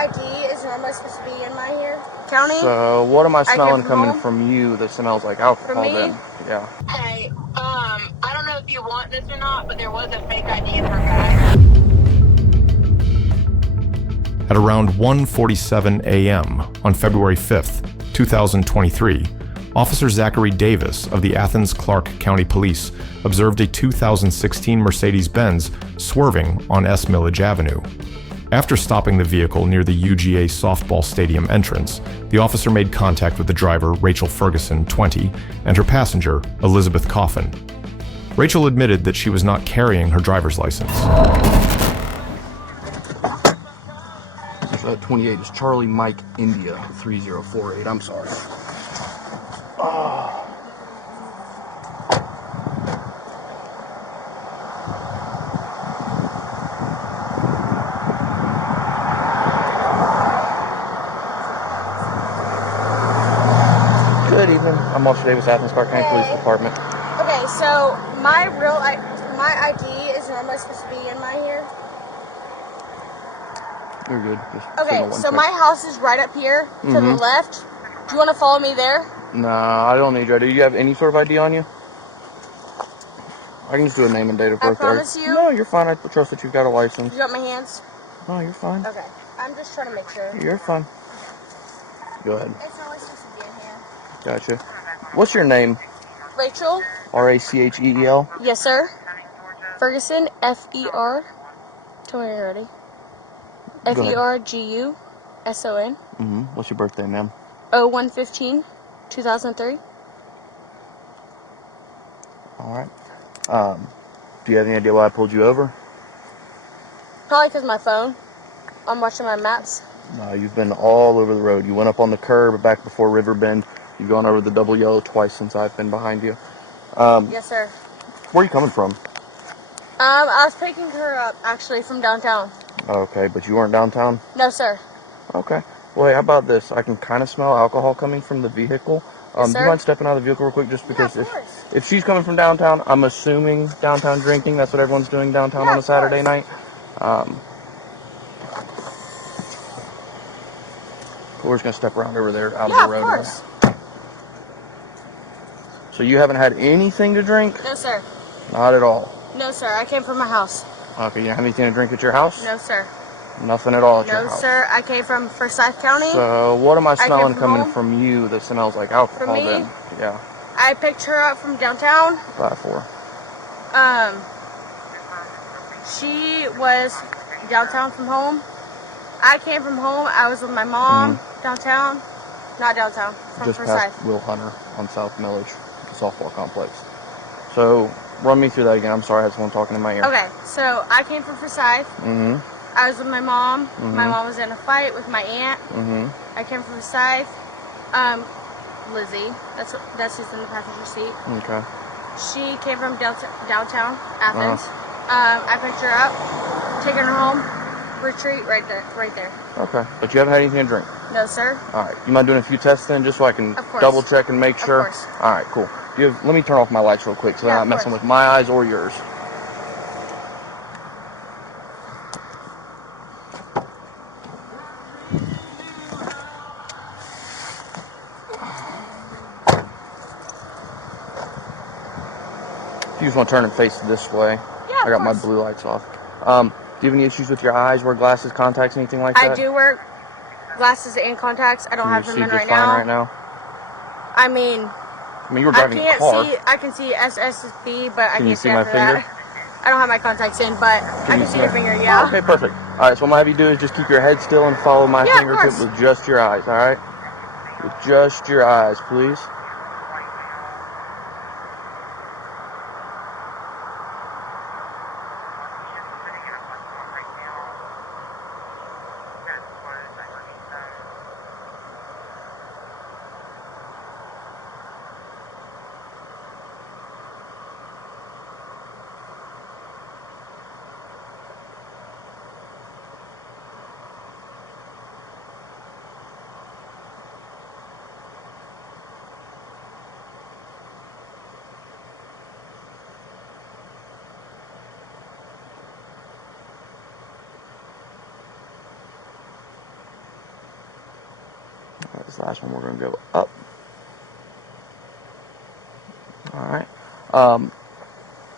ID is normally supposed to be in my here county. So what am I smelling coming home. from you that smells like alcohol From me? then? Yeah. Hey, I don't know if you want this or not, but there was a fake ID in her bag. At around 1:47 a.m. on February 5th, 2023, Officer Zachary Davis of the Athens-Clarke County Police observed a 2016 Mercedes-Benz swerving on S. Millage Avenue. After stopping the vehicle near the UGA softball stadium entrance, the officer made contact with the driver, Rachel Ferguson, 20, and her passenger, Elizabeth Coffin. Rachel admitted that she was not carrying her driver's license. So 28 is Charlie Mike India 3048. I'm sorry. Oh. Good evening. I'm Officer Davis, Athens-Clarke County Police Department. Okay, so my ID is normally supposed to be in my here. You're good. Okay, so my house is right up here to the left. Do you want to follow me there? Nah, I don't need your ID. Do you have any sort of ID on you? I can just do a name and date of birth. I promise you. No, you're fine. I trust that you've got a license. You got my hands? No, you're fine. Okay. I'm just trying to make sure. You're fine. Go ahead. It's always supposed to be in here. Gotcha. What's your name? Rachel. R-A-C-H-E-E-L? Yes, sir. Ferguson, F-E-R. Tell me when you're ready. F-E-R-G-U-S-O-N. What's your birthday, ma'am? 01/15/2003. All right. Do you have any idea why I pulled you over? Probably because my phone. I'm watching my maps. No, you've been all over the road. You went up on the curb back before Riverbend. You've gone over the double yellow twice since I've been behind you. Yes, sir. Where are you coming from? I was picking her up, actually, from downtown. Okay, but you weren't downtown? No, sir. Okay. Well, hey, how about this? I can kind of smell alcohol coming from the vehicle. Yes, do you mind stepping out of the vehicle real quick just because if she's coming from downtown, I'm assuming downtown drinking. That's what everyone's doing downtown on a Saturday night. We're just going to step around over there out of the road. Of course. So you haven't had anything to drink? No, sir. Not at all? No, sir. I came from my house. Okay, you have anything to drink at your house? No, sir. Nothing at all at your house? No, sir. I came from Forsyth County. So what am I smelling coming from you that smells like alcohol from me? then? Yeah. I picked her up from downtown. 5-4. She was downtown from home. I came from home. I was with my mom downtown. Not downtown. From Just Forsyth. past Will Hunter on South Millage, the softball complex. So run me through that again. I'm sorry, I had someone talking in my ear. Okay, so I came from Forsyth. I was with my mom. My mom was in a fight with my aunt. I came from Forsyth. Lizzie, that's who's in the passenger seat. Okay. She came from downtown Athens. I picked her up, taken her home, retreat right there. Okay, but you haven't had anything to drink? No, sir. All right, you mind doing a few tests then, just so I can double check and make sure? Of course. All right, cool. Let me turn off my lights real quick so they're not messing with my eyes or yours. You just want to turn and face this way. Yeah, I got my blue lights off. Do you have any issues with your eyes, wear glasses, contacts, anything like that? I do wear glasses and contacts. I don't have them in right now. Fine right now? I mean, you were driving a car. I can see SSB, but I can't see my after finger? that. I don't have my contacts in, but I can see your finger, yeah. Okay, perfect. All right, so what I'm going to have you do is just keep your head still and follow my fingertip with just your eyes, all right? With just your eyes, please. This last one, we're going to go up. Alright.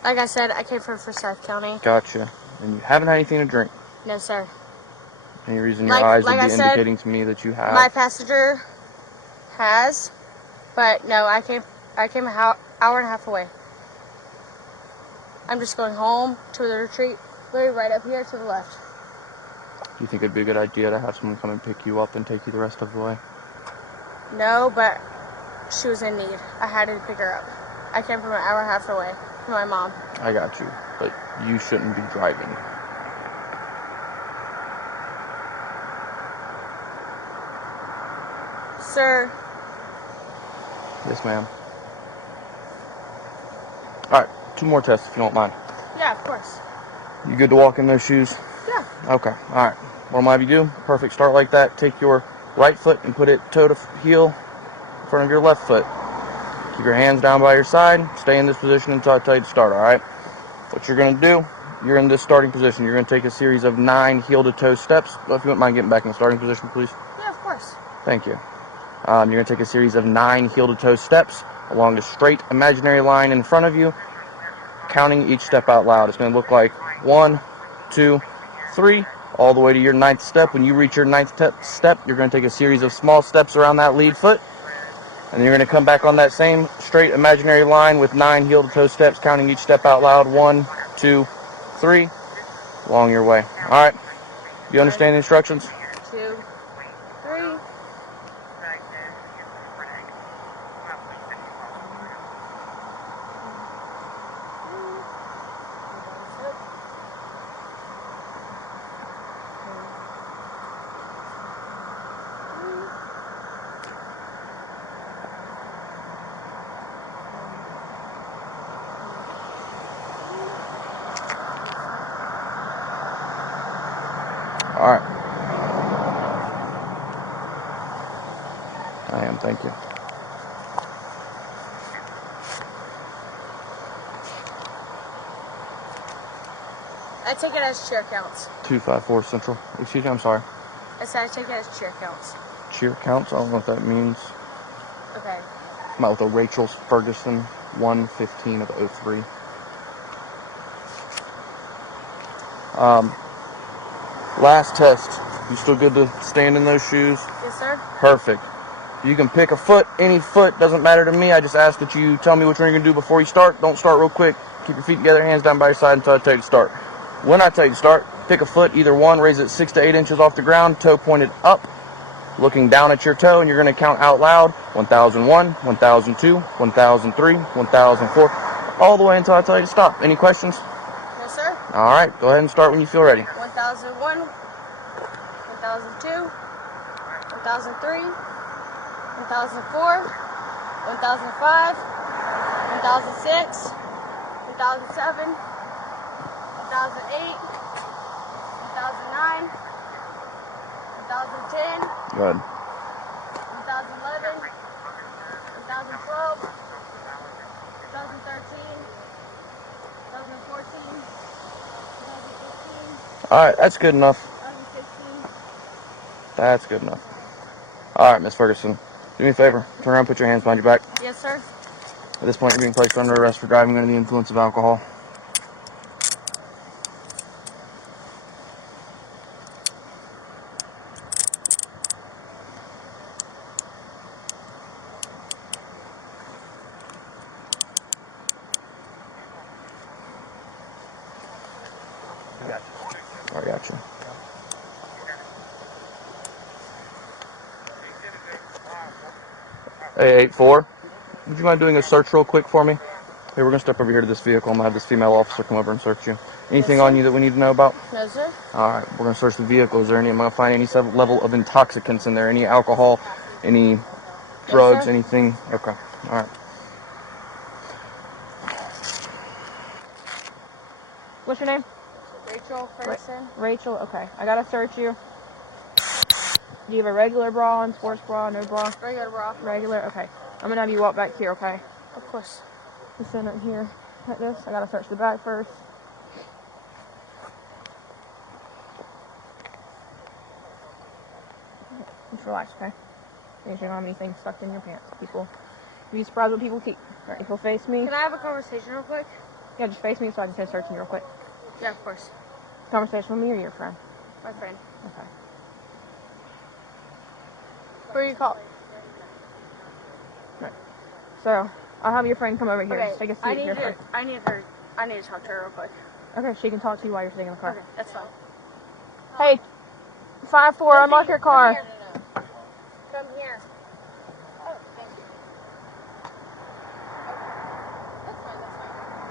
Like I said, I came from Forsyth County. Gotcha. And you haven't had anything to drink? No, sir. Any reason your eyes would be indicating to me that you have? My passenger has, but no, I came an hour and a half away. I'm just going home to the retreat, literally right up here to the left. Do you think it'd be a good idea to have someone come and pick you up and take you the rest of the way? No, but she was in need. I had to pick her up. I came from an hour and a half away from my mom. I got you, but you shouldn't be driving. Sir. Yes, ma'am. Alright, 2 more tests if you don't mind. Yeah, of course. You good to walk in those shoes? Yeah. Okay, alright. What am I have you do? Perfect. Start like that. Take your right foot and put it toe to heel in front of your left foot. Keep your hands down by your side. Stay in this position until I tell you to start, alright? What you're going to do, you're in this starting position. You're going to take a series of 9 heel-to-toe steps. Well, if you wouldn't mind getting back in the starting position, please. Yeah, of course. Thank you. You're going to take a series of 9 heel-to-toe steps along a straight imaginary line in front of you, counting each step out loud. It's going to look like 1, 2, 3, all the way to your 9th step. When you reach your 9th step, you're going to take a series of small steps around that lead foot, and you're going to come back on that same straight imaginary line with 9 heel-to-toe steps, counting each step out loud. 1, 2, 3, along your way. All right? You understand the instructions? 2, 3. All right. I am, thank you. I take it as cheer counts. 254 Central. Excuse me, I'm sorry. I said I take it as cheer counts. Cheer counts? I don't know what that means. Okay. I'm out with a Rachel Ferguson, 1:15 of 03. Last test. You still good to stand in those shoes? Yes, sir. Perfect. You can pick a foot, any foot, doesn't matter to me. I just ask that you tell me what you're going to do before you start. Don't start real quick. Keep your feet together, hands down by your side until I tell you to start. When I tell you to start, pick a foot, either one, raise it 6 to 8 inches off the ground, toe pointed up, looking down at your toe, and you're going to count out loud 1001, 1002, 1003, 1004, all the way until I tell you to stop. Any questions? Yes, sir. All right, go ahead and start when you feel ready. 1001, 1002, 1003, 1004, 1005, 1006, 1007, 1008, 1009, 1010, Good. 2011, 2012, 2013, 2014, 2015, All right, that's good enough. 2016. That's good enough. All right, Miss Ferguson, do me a favor. Turn around, put your hands behind your back. Yes, sir. At this point, you're being placed under arrest for driving under the influence of alcohol. I got you. I got you. Hey, 8-4. Would you mind doing a search real quick for me? Hey, we're going to step over here to this vehicle. I'm going to have this female officer come over and search you. Anything on you that we need to know about? No, sir. All right, we're going to search the vehicle. Is there any, I'm going to find any level of intoxicants in there? Any alcohol, any drugs, sir. anything? Okay, all right. What's your name? Rachel Ferguson. Rachel. Okay. I gotta search you. Do you have a regular bra on, sports bra, no bra? Regular bra. Regular. Okay. I'm gonna have you walk back here. Okay. Of course. Just stand right here like this. I gotta search the back first. Just relax. Okay. Make sure you don't have anything stuck in your pants. People, you'd be surprised what people keep. Alright, if you'll face me. Can I have a conversation real quick? Yeah, just face me so I can search you real quick. Yeah, of course. Conversation with me or your friend? My friend. Okay. Who are you calling? Right. So, I'll have your friend come over here. Okay, Take a seat I with need your to friend. talk to her real quick. Okay, she can talk to you while you're sitting in the car. Okay, that's fine. Hey, 5-4, unlock your car. Come here. Oh, thank you.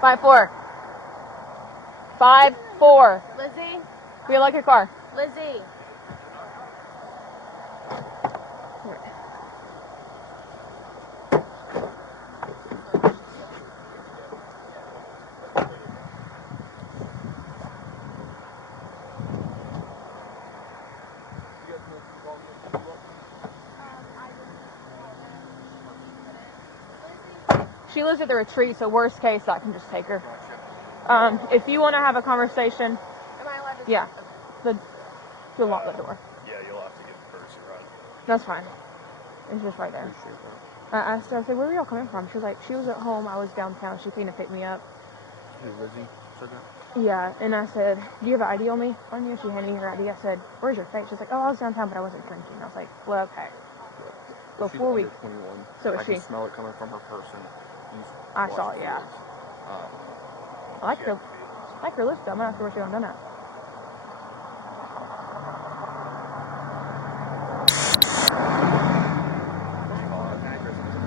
5-4. 5-4. Lizzie? We unlock your car. Lizzie. She lives at the retreat, so worst case, I can just take her. If you want to have a conversation, Am I allowed to? yeah, you'll lock the door. Yeah, you'll have to give the person a ride. That's fine. It's just right there. I asked her, I said, where were y'all coming from? She was like, she was at home, I was downtown, she came to pick me up. Lizzie said that? Yeah, and I said, do you have an ID on me? On you? She handed me her ID. I said, where's your face? She's like, oh, I was downtown, but I wasn't drinking. I was like, well, okay. She's Before we, under 21. so is I she. can smell it coming from her person. I saw it, yeah. I like her list, though. I'm gonna ask her where she done that.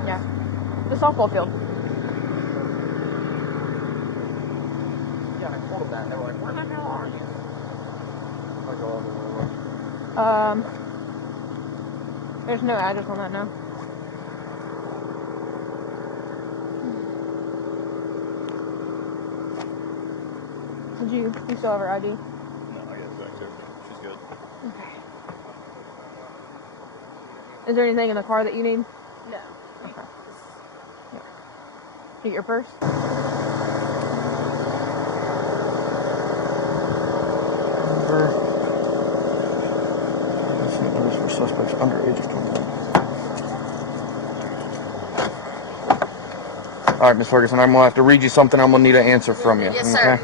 Yeah. The softball field. Yeah, I told them that. They were like, where the hell are you? I go over there. There's no address on that now. Did you still have her ID? No, I got it back there. She's good. Okay. Is there anything in the car that you need? No. Okay. Yeah. Get your purse? Orders for suspects under age of 21. All right, Miss Ferguson, I'm gonna have to read you something. I'm gonna need an answer from you. Yes, sir. Okay?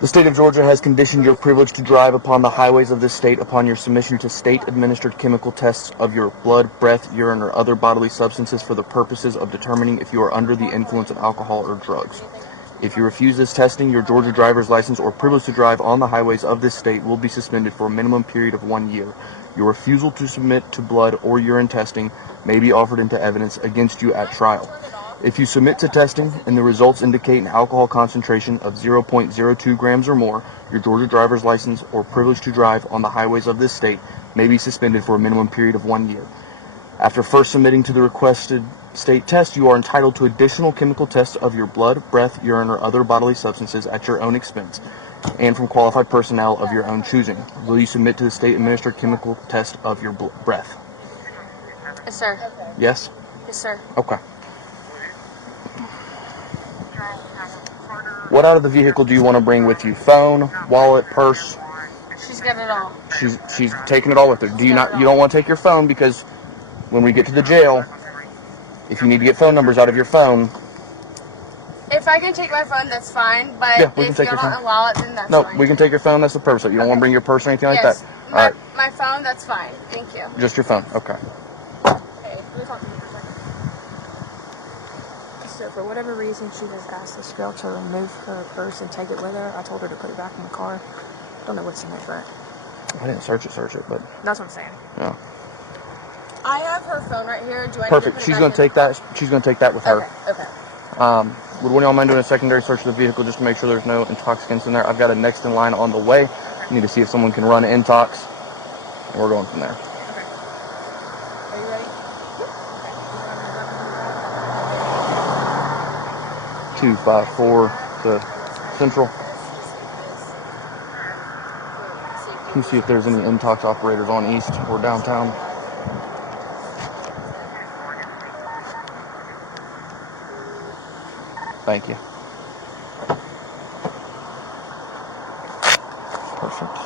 The state of Georgia has conditioned your privilege to drive upon the highways of this state upon your submission to state-administered chemical tests of your blood, breath, urine, or other bodily substances for the purposes of determining if you are under the influence of alcohol or drugs. If you refuse this testing, your Georgia driver's license or privilege to drive on the highways of this state will be suspended for a minimum period of 1 year. Your refusal to submit to blood or urine testing may be offered into evidence against you at trial. If you submit to testing and the results indicate an alcohol concentration of 0.02 grams or more, your Georgia driver's license or privilege to drive on the highways of this state may be suspended for a minimum period of 1 year. After first submitting to the requested state test, you are entitled to additional chemical tests of your blood, breath, urine, or other bodily substances at your own expense and from qualified personnel of your own choosing. Will you submit to the state-administered chemical test of your breath? Yes, sir. Yes? Yes, sir. Okay. What out of the vehicle do you want to bring with you? Phone, wallet, purse? She's got it all. She's taking it all with her. You don't want to take your phone because when we get to the jail, if you need to get phone numbers out of your phone. If I can take my phone, that's fine. But Yeah, we can if take you your want phone. a wallet, then that's No, fine. we can take your phone. That's the purpose of it. You don't want to bring your purse or anything like Yes, that? All right. my phone, that's fine. Thank you. Just your phone. Okay. Okay, let me talk to you for a second. So for whatever reason, she has asked this girl to remove her purse and take it with her. I told her to put it back in the car. Don't know what's in it, but I didn't search it, but that's what I'm saying. yeah. I have her phone right here. Do I Perfect. Need to She's put it gonna back take that. She's gonna take that with her. Okay. Would one of y'all mind doing a secondary search of the vehicle just to make sure there's no intoxicants in there? I've got a next in line on the way. Need to see if someone can run intox. And we're going from there. Okay. Are you ready? 254 to Central. Can you see if there's any intox operators on East or downtown? Thank you. Perfect.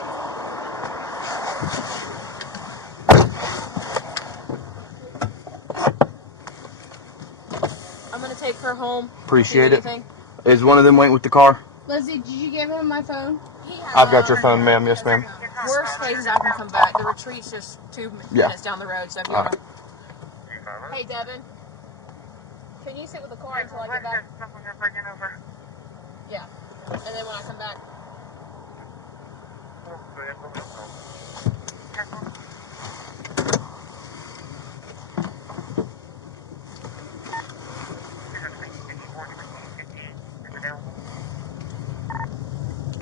I'm gonna take her home. Appreciate it. Anything. Is one of them waiting with the car? Leslie, did you give him my phone? I've got your phone, ma'am. Yes, ma'am. Worst case, I can come back. The retreat's just 2 minutes down the road, so if you want to. Hey, Devin. Can you sit with the car until I get back? Yeah. And then when I come back.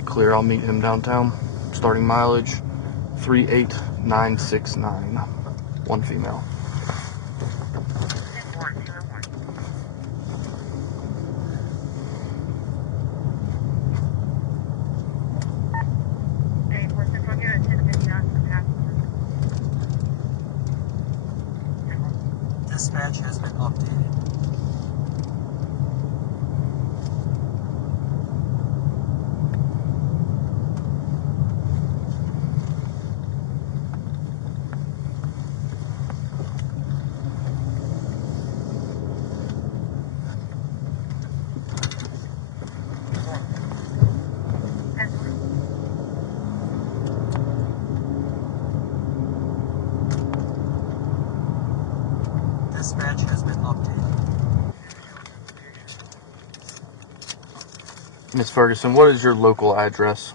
Clear, I'll meet him downtown. Starting mileage 38969. One female. Dispatch has been updated. Dispatch has been updated. Miss Ferguson, what is your local address?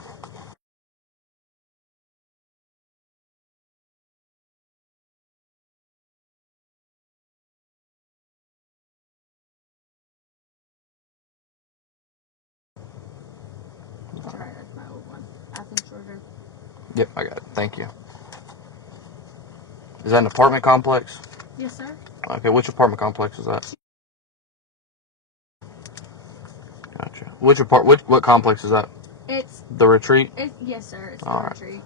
Alright, that's my old one. Athens, Georgia. Yep, I got it. Thank you. Is that an apartment complex? Yes, sir. Okay, which apartment complex is that? Gotcha. What complex is that? It's The retreat? yes, sir. It's the All right. retreat.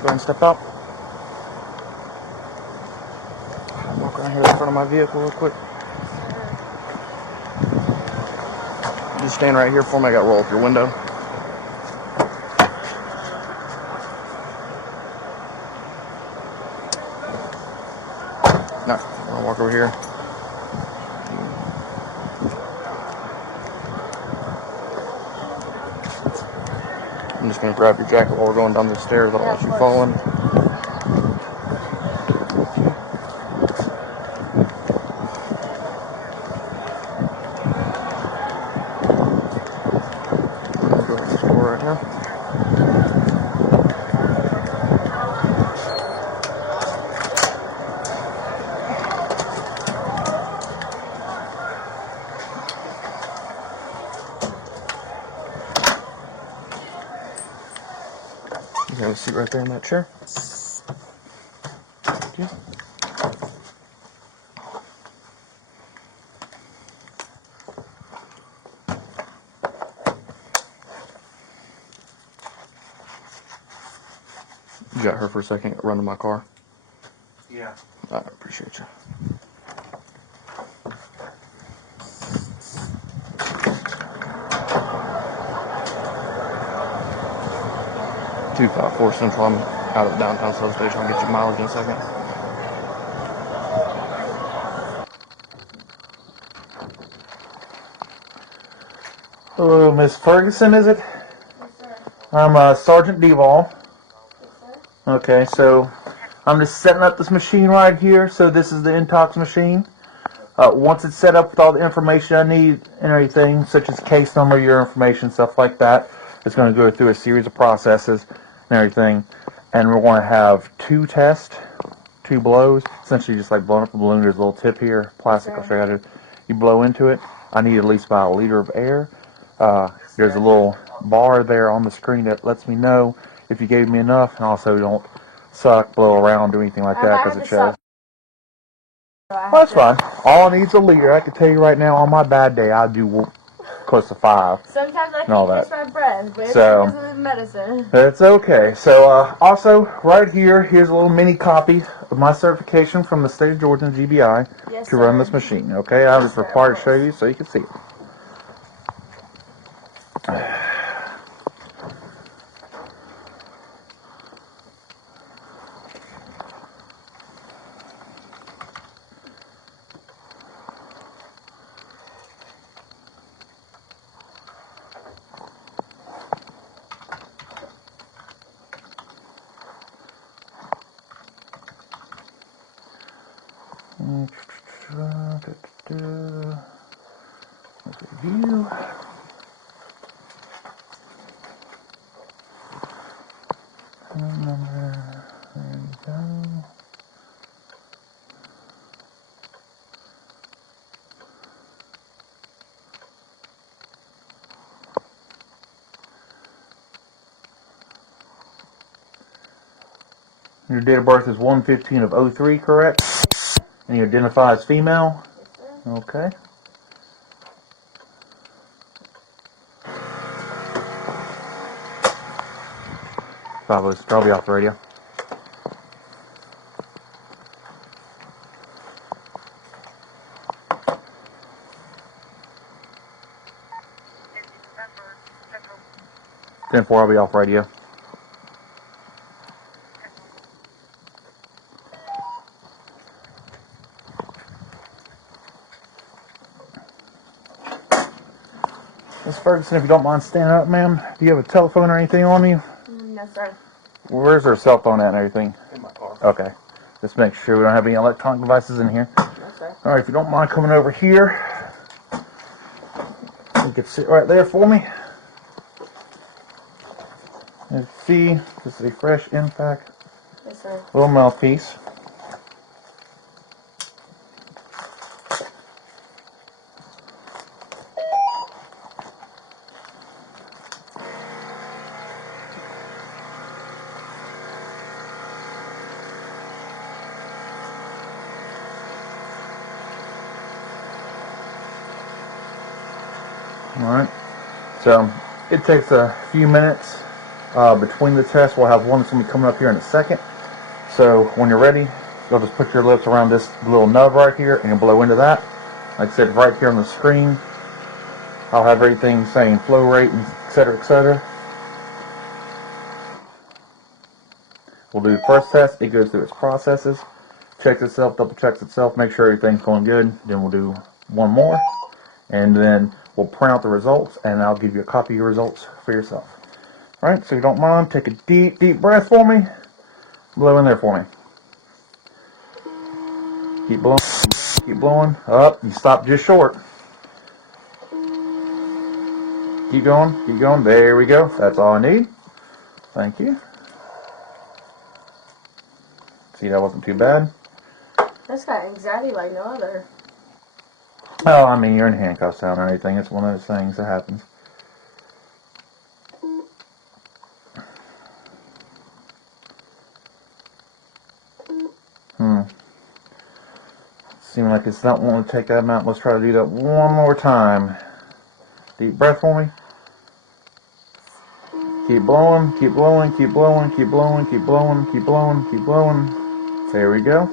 Go ahead and step out. Walk around here in front of my vehicle real quick. Just stand right here for me. I got to roll up your window. No, I'm going to walk over here. I'm just going to grab your jacket while we're going down the stairs. I don't want you falling. I'm going to go to the store right now. You have a seat right there in that chair. Thank you. You got her for a second. Run to my car. Yeah. I appreciate you. $254 Central. I'm out of downtown substation. I'll get you mileage in a second. Hello, Miss Ferguson, is it? Yes, sir. I'm Sergeant Devall. Yes, sir. Okay, so I'm just setting up this machine right here. So this is the intox machine. Once it's set up with all the information I need and everything, such as case number, your information, stuff like that, it's going to go through a series of processes and everything. And we're going to have 2 tests, 2 blows. Essentially just like blowing up a balloon. There's a little tip here, plastic. I'll show you how to. You blow into it. I need at least about a liter of air. There's a little bar there on the screen that lets me know if you gave me enough, and also don't suck, blow around, do anything like that, because it shows. Well, that's fine. All I need is a liter. I can tell you right now, on my bad day, I do close to 5. Sometimes I and all can that. catch my breath, but So- it's because of the medicine. That's okay. So, also, right here, here's a little mini copy of my certification from the state of Georgia and GBI Yes, to run sir. this machine. Okay, I was sir, required to of show course. you so you can see it. Let's review. Phone number. There we go. Your date of birth is 1/15 of 03, correct? And you identify as female? Yes, sir. Okay. I'll be off the radio. Ten four, I'll be off radio. Miss Ferguson, if you don't mind standing up, ma'am, do you have a telephone or anything on you? No, sir. Where's our cell phone at and everything? In my car. Okay. Just make sure we don't have any electronic devices in here. No, sir. Alright, if you don't mind coming over here, you can sit right there for me. And see, this is a fresh impact Yes, sir. little mouthpiece. Alright, so it takes a few minutes between the tests. We'll have one that's going to be coming up here in a second. So when you're ready, you'll just put your lips around this little nub right here and you'll blow into that. Like I said, right here on the screen, I'll have everything saying flow rate and et cetera, et cetera. We'll do the first test. It goes through its processes, checks itself, double checks itself, make sure everything's going good. Then we'll do one more, and then we'll print out the results, and I'll give you a copy of your results for yourself. All right, so if you don't mind, take a deep, deep breath for me. Blow in there for me. Keep blowing. Keep blowing. Up. You stopped just short. Keep going. Keep going. There we go. That's all I need. Thank you. See, that wasn't too bad. That's got anxiety like no other. Oh, I mean, you're in handcuffs now or anything. It's one of those things that happens. Seeming like it's not wanting to take that amount. Let's try to do that one more time. Deep breath for me. Keep blowing, keep blowing, keep blowing, keep blowing, keep blowing, keep blowing, keep blowing. There we go.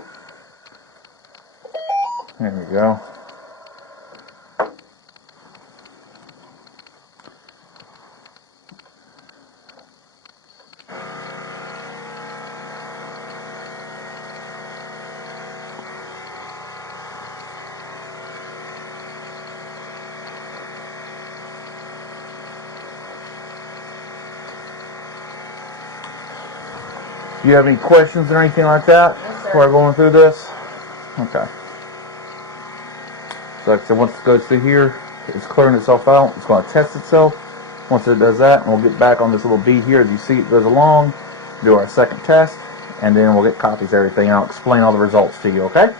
There we go. Do you have any questions or anything like that before I'm going through this? Okay. So like I said, once it goes through here, it's clearing itself out. It's going to test itself. Once it does that, and we'll get back on this little bead here. As you see, it goes along. Do our second test, and then we'll get copies of everything. And I'll explain all the results to you, okay?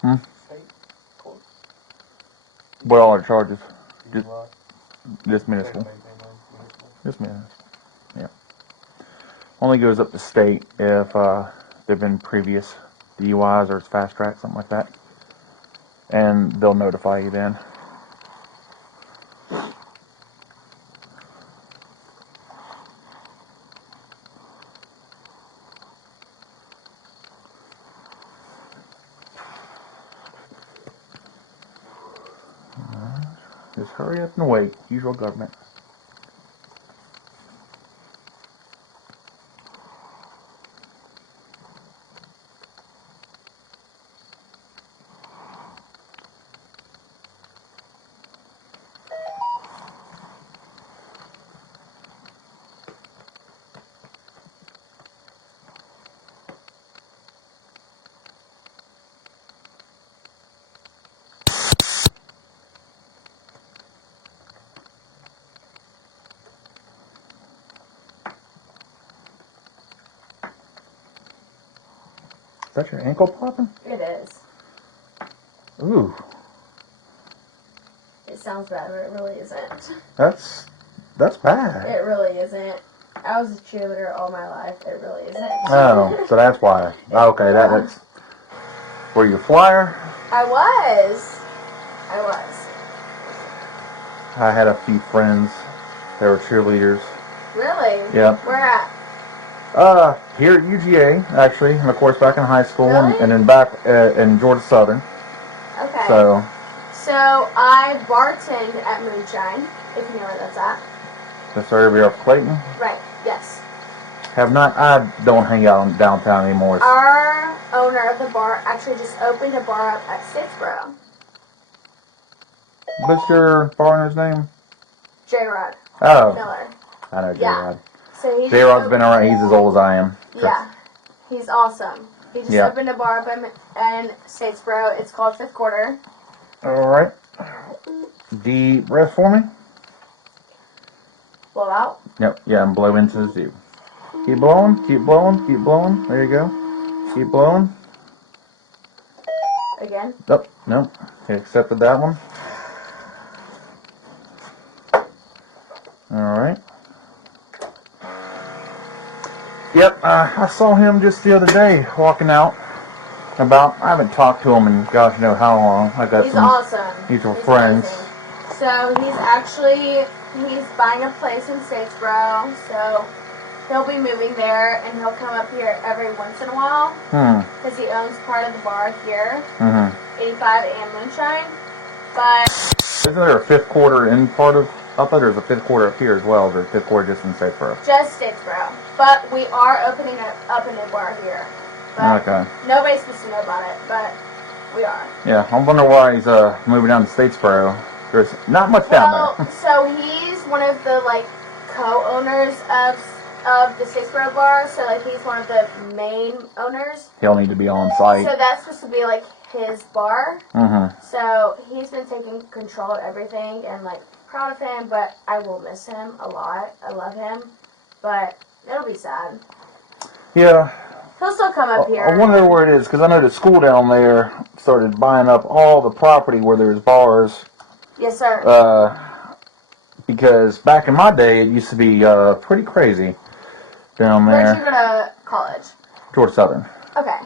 Hmm? What all our charges? Just municipal. Just municipal. Yeah. Only goes up to state if there've been previous DUIs or it's fast track, something like that. And they'll notify you then. Just hurry up and wait. Usual government. Is that your ankle popping? It is. Ooh. It sounds bad, but it really isn't. That's bad. It really isn't. I was a cheerleader all my life. It really isn't. Oh, so that's why. Okay, that's. Were you a flyer? I was. I had a few friends that were cheerleaders. Really? Yeah. Where at? Here at UGA, actually, and of course back in high school, Really? and then back in Georgia Southern. Okay. So I bartended at Moonshine, if you know where that's at. that's our area of Clayton. Right. Yes. Have not. I don't hang out in downtown anymore. Our owner of the bar actually just opened a bar up at Statesboro. What's your partner's name? J-Rod Oh, Miller. I know Yeah. J-Rod. So he J-Rod's been around. He's as old as I am. Yeah. He's awesome. He just opened a bar up in Statesboro. It's called Fifth Quarter. All right. Deep breath for me. Blow out. Yep. Yeah, and blow into the tube. Keep blowing. Keep blowing. Keep blowing. There you go. Keep blowing. Again. Nope. Nope. He accepted that one. All right. Yep, I saw him just the other day walking out. I haven't talked to him in gosh know how long. I got He's some awesome. mutual He's friends. amazing. So he's buying a place in Statesboro. So he'll be moving there, and he'll come up here every once in a while because he owns part of the bar here, 85 and Moonshine. But isn't there a fifth quarter in part of? I thought there was a fifth quarter up here as well. Or a fifth quarter just in Statesboro. Just Statesboro. But we are opening up a new bar here. But Okay. nobody's supposed to know about it, but we are. Yeah, I wonder why he's moving down to Statesboro. There's not much down there. So he's one of the co-owners of the Statesboro bar. So he's one of the main owners. He'll need to be on site. So that's supposed to be his bar. So he's been taking control of everything, and proud of him. But I will miss him a lot. I love him, but it'll be sad. Yeah. He'll still come up here. I wonder where it is, because I know the school down there started buying up all the property where there's bars. Yes, sir. Because back in my day, it used to be pretty crazy down there. Where'd you go to college? Georgia Southern. Okay.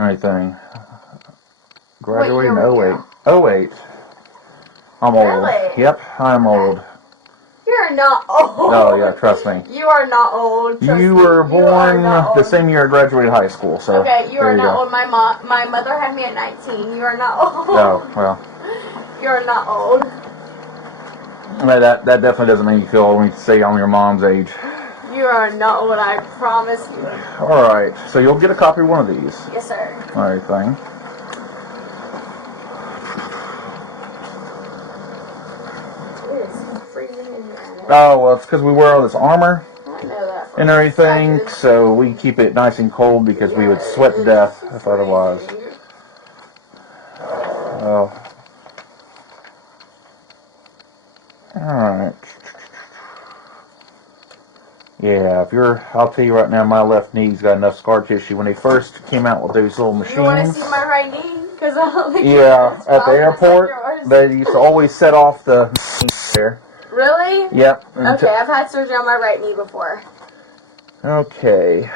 Anything. Graduated in What year 08. 08. I'm old. Really? Yep, I'm old. You're not old. Oh, yeah, trust me. You are not old. You were born the same year I graduated high school, so. Okay, you are not old. My mother had me at 19. You are not old. Oh, well. You are not old. But that definitely doesn't make you feel old when you say I'm your mom's age. You are not old, I promise you. Alright, so you'll get a copy of one of these. Yes, sir. Alright, thing. It is freezing in here. Oh, well, it's because we wear all this armor I know that. and everything, so we keep it nice and cold because we would sweat to death if otherwise. Oh. Alright. Yeah, I'll tell you right now, my left knee's got enough scar tissue. When they first came out with those little machines. You want to see my right knee? Because I don't think yeah, at the airport, they used to always set off the there. Really? Yep. Okay, I've had surgery on my right knee before. Okay.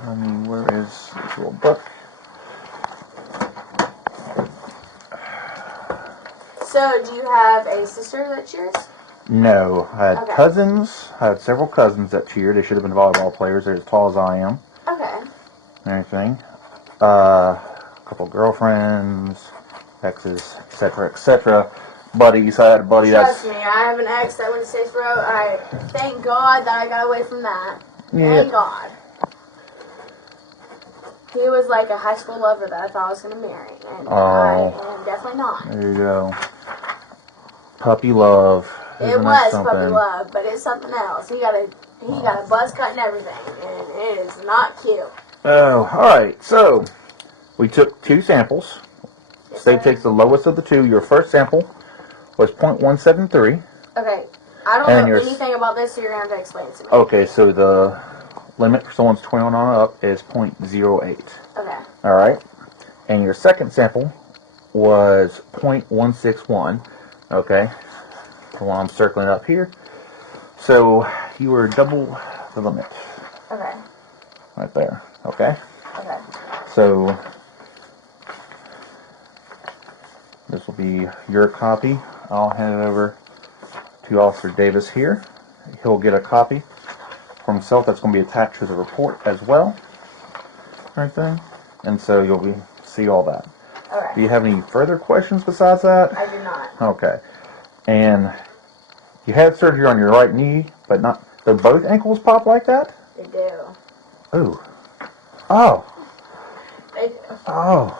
I mean, where is this little book? So, do you have a sister that cheers? No. I had cousins. I had several cousins that cheered. They should have been volleyball players. They're as tall as I am. Okay. And everything. A couple girlfriends, exes, etc. Buddies. I had a buddy Trust me, I have an ex that went to Statesboro. Thank God that I got away from that. Thank God. He was like a high school lover that I thought I was going to marry. And I am definitely not. There you go. Puppy love. It was puppy love, but it's something else. He got a buzz cut and everything, and it is not cute. Oh, alright. So, we took 2 samples. Yes, State takes the lowest of the 2. Your first sample was 0.173. Okay. I don't know anything about this, so you're going to have to explain it to me. Okay, so the limit for someone's 21 on up is 0.08. Okay. Alright. And your second sample was 0.161. Okay. The one I'm circling up here. So, you were double the limit. Okay. Right there. Okay? Okay. So, this will be your copy. I'll hand it over to Officer Davis here. He'll get a copy for himself that's going to be attached to the report as well. Right there. And so you'll see all that. Alright. Do you have any further questions besides that? I do not. Okay. And you had surgery on your right knee, but not... Do both ankles pop like that? They do. Ooh. Oh. They do. Oh.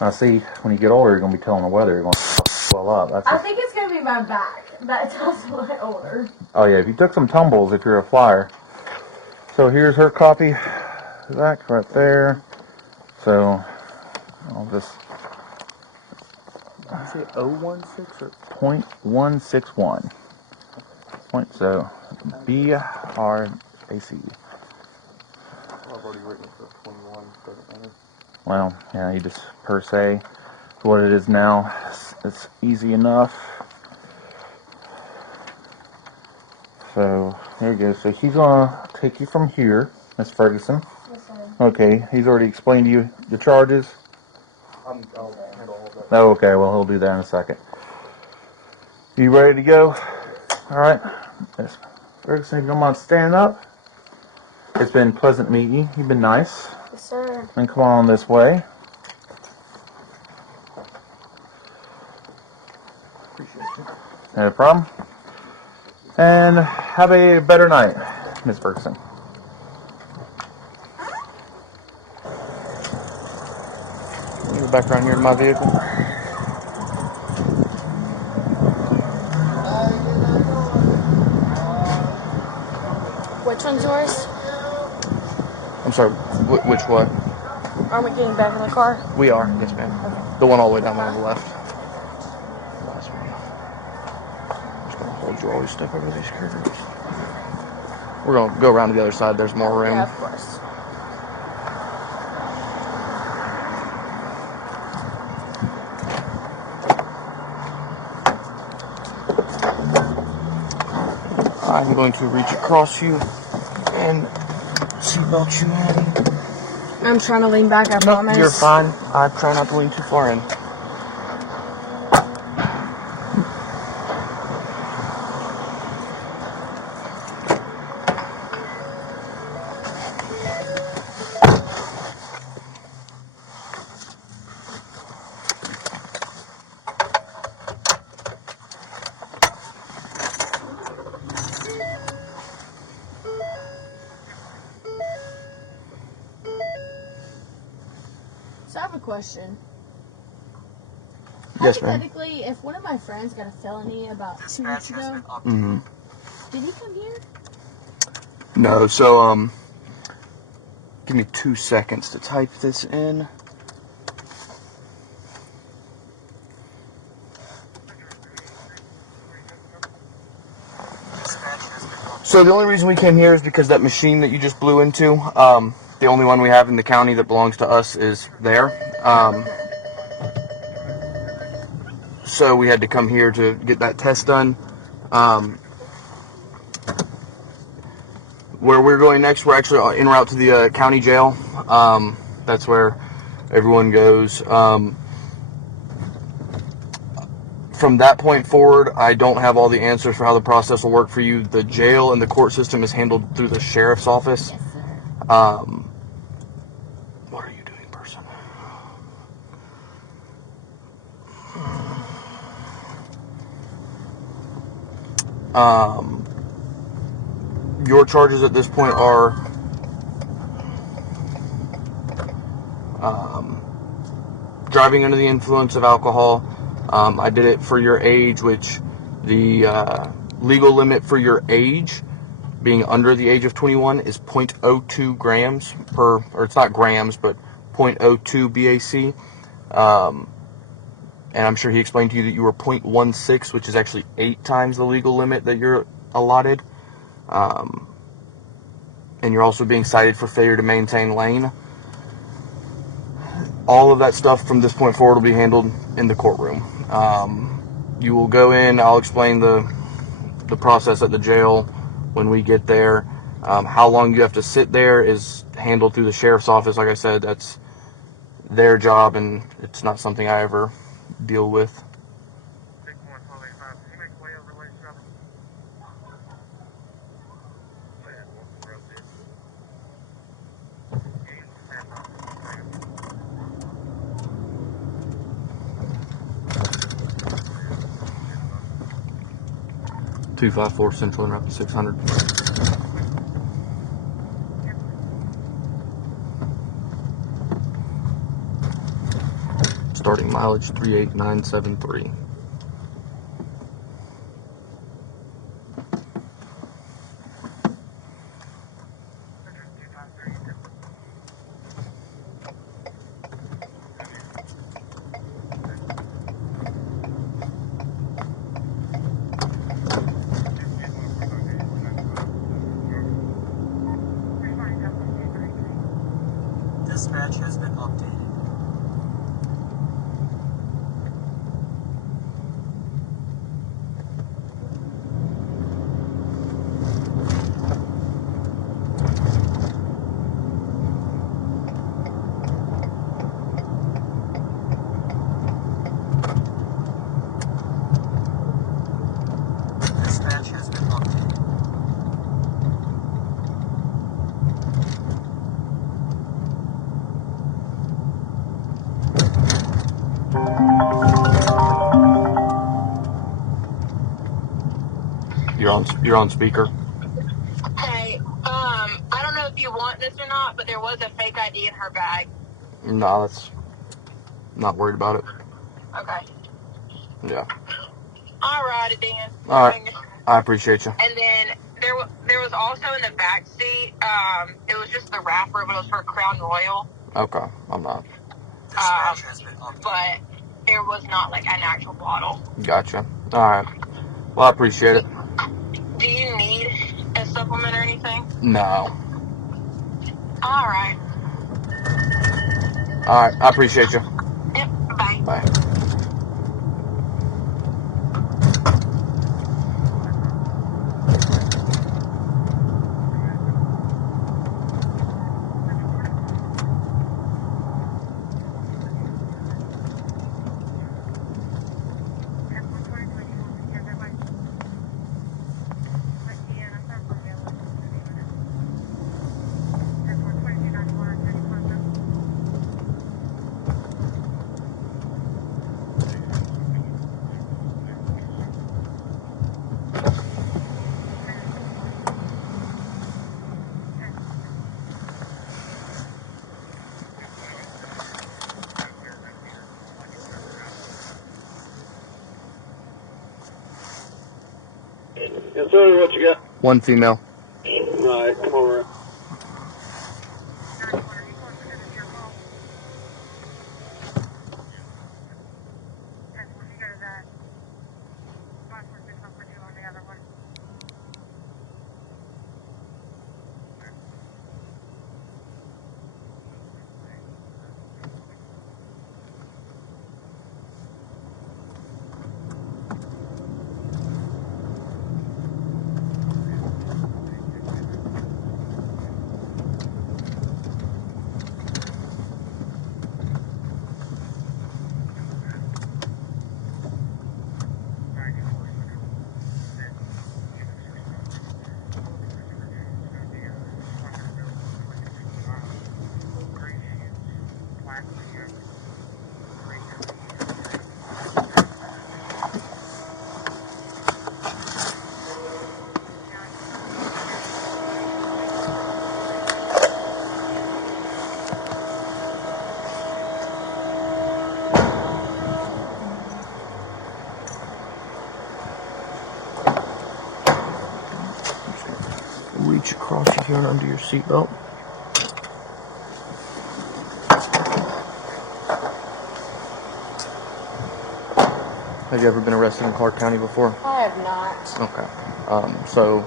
I see, when you get older, you're going to be telling the weather you're going to swell up. I think it's going to be my back. That tells my older. Oh, yeah, if you took some tumbles, if you're a flyer. So here's her copy. Zach, right there. So, I'll just... Did I say 016 or 0.161? So, BRAC. I've already written it for 21, doesn't matter. Well, yeah, you just per se, what it is now, it's easy enough. So, there you go. So he's gonna take you from here, Miss Ferguson. Yes, sir. Okay, he's already explained to you the charges. I'll handle all that. Oh, okay, well, he'll do that in a second. You ready to go? All right. Miss Ferguson, if you don't mind standing up. It's been pleasant meeting you. You've been nice. Yes, sir. And come on this way. No problem. And have a better night, Miss Ferguson. Go back around here to my vehicle. Which one's yours? I'm sorry, which what? Are we getting back in the car? We are, yes ma'am. Okay. The one all the way down on the left. Last one. Just gonna hold you while we step over these curves. We're gonna go around to the other side, there's more room. Yeah, of course. I'm going to reach across you and seatbelt you in. I'm trying to lean back, I promise. You're fine. I try not to lean too far in. So I have a question. Yes, ma'am. Hypothetically, if one of my friends got a felony about 2 weeks Dispatch has ago, been updated. Mm-hmm. did he come here? No, so, give me 2 seconds to type this in. Dispatch has been updated. So the only reason we came here is because that machine that you just blew into, the only one we have in the county that belongs to us is there. So we had to come here to get that test done. Where we're going next, we're actually en route to the county jail. That's where everyone goes. From that point forward, I don't have all the answers for how the process will work for you. The jail and the court system is handled through the sheriff's office. Yes, sir. What are you doing, person? Your charges at this point are driving under the influence of alcohol. I did it for your age, which the legal limit for your age, being under the age of 21, is 0.02 grams per, or it's not grams, but 0.02 BAC. And I'm sure he explained to you that you were 0.16, which is actually 8 times the legal limit that you're allotted. And you're also being cited for failure to maintain lane. All of that stuff from this point forward will be handled in the courtroom. You will go in, I'll explain the process at the jail when we get there. How long you have to sit there is handled through the sheriff's office. Like I said, that's their job, and it's not something I ever deal with. (254) Central and up to 600. Starting mileage 38973. Dispatch has been updated. You're on speaker. Hey, I don't know if you want this or not, but there was a fake ID in her bag. No, that's not worried about it. Okay. Yeah. Alrighty, Dan. All right. I appreciate you. And then there was also in the back seat, it was just the wrapper, but it was for Crown Royal. Okay, I'm not. Dispatch has been updated. But it was not like an actual bottle. Gotcha. All right. Well, I appreciate it. Do you need a supplement or anything? No. All right. All right. I appreciate you. Yep. Bye. Bye. Yes, sir. What you got? One female. All right, come over. Reach across you here and under your seatbelt. Have you ever been arrested in Clark County before? I have not. Okay. So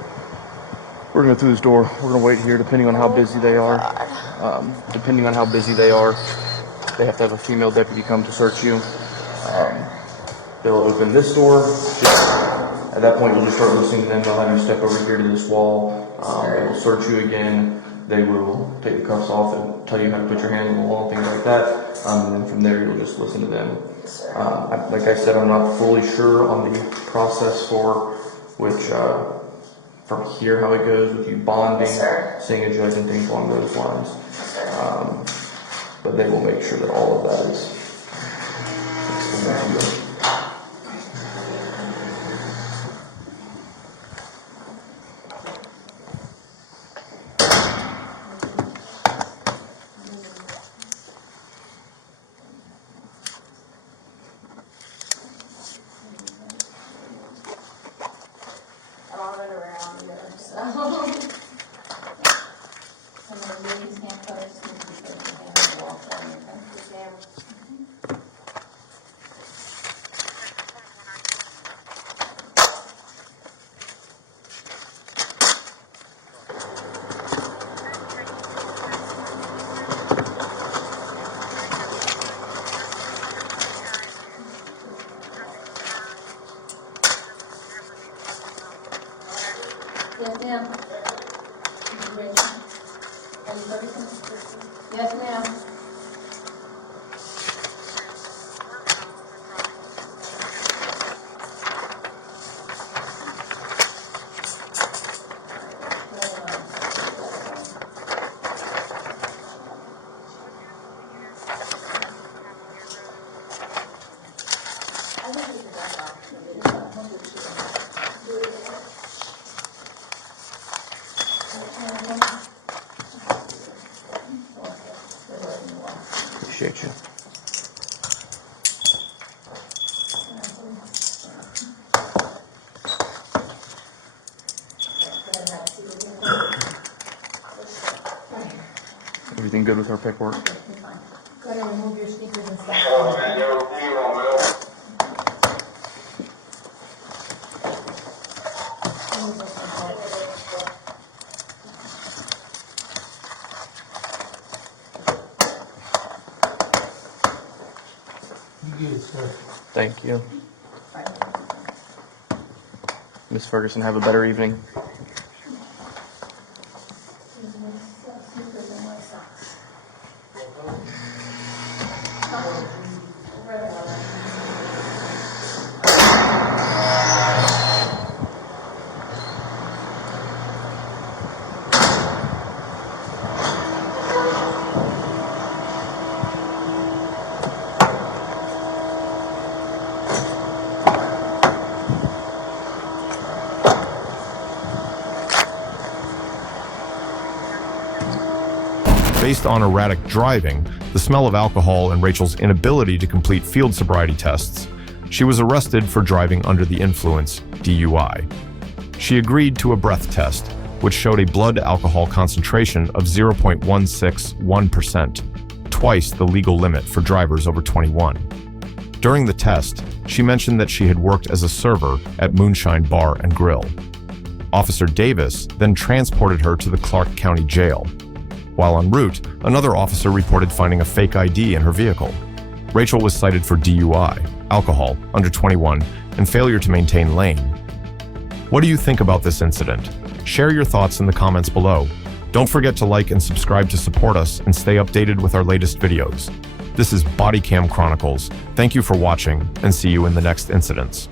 we're gonna go through this door. We're gonna wait here, depending on how busy they are. Depending on how busy they are, they have to have a female deputy come to search you. They'll open this door. At that point, you'll just start listening to them. They'll have you step over here to this wall. They will search you again. They will take the cuffs off and tell you how to put your hand on the wall, things like that. And then from there, you'll just listen to them. Like I said, I'm not fully sure on the process for which, from here, how it goes with you bonding, seeing a judge, and things along those lines. But they will make sure that all of that is explained to you. I've already around here, so. And then these hand first, and you put your hand on the wall for me, okay? Yes, ma'am. Yes, ma'am. I think we can back off. Everything good with her paperwork? Okay, you're fine. Go ahead and remove your speakers and stuff. You good, sir? Thank you. Miss Ferguson, have a better evening. Based on erratic driving, the smell of alcohol, and Rachel's inability to complete field sobriety tests, she was arrested for driving under the influence, DUI. She agreed to a breath test, which showed a blood alcohol concentration of 0.161%, twice the legal limit for drivers over 21. During the test, she mentioned that she had worked as a server at Moonshine Bar and Grill. Officer Davis then transported her to the Clark County Jail. While en route, another officer reported finding a fake ID in her vehicle. Rachel was cited for DUI, alcohol, under 21, and failure to maintain lane. What do you think about this incident? Share your thoughts in the comments below. Don't forget to like and subscribe to support us and stay updated with our latest videos. This is Bodycam Chronicles. Thank you for watching, and see you in the next incidents.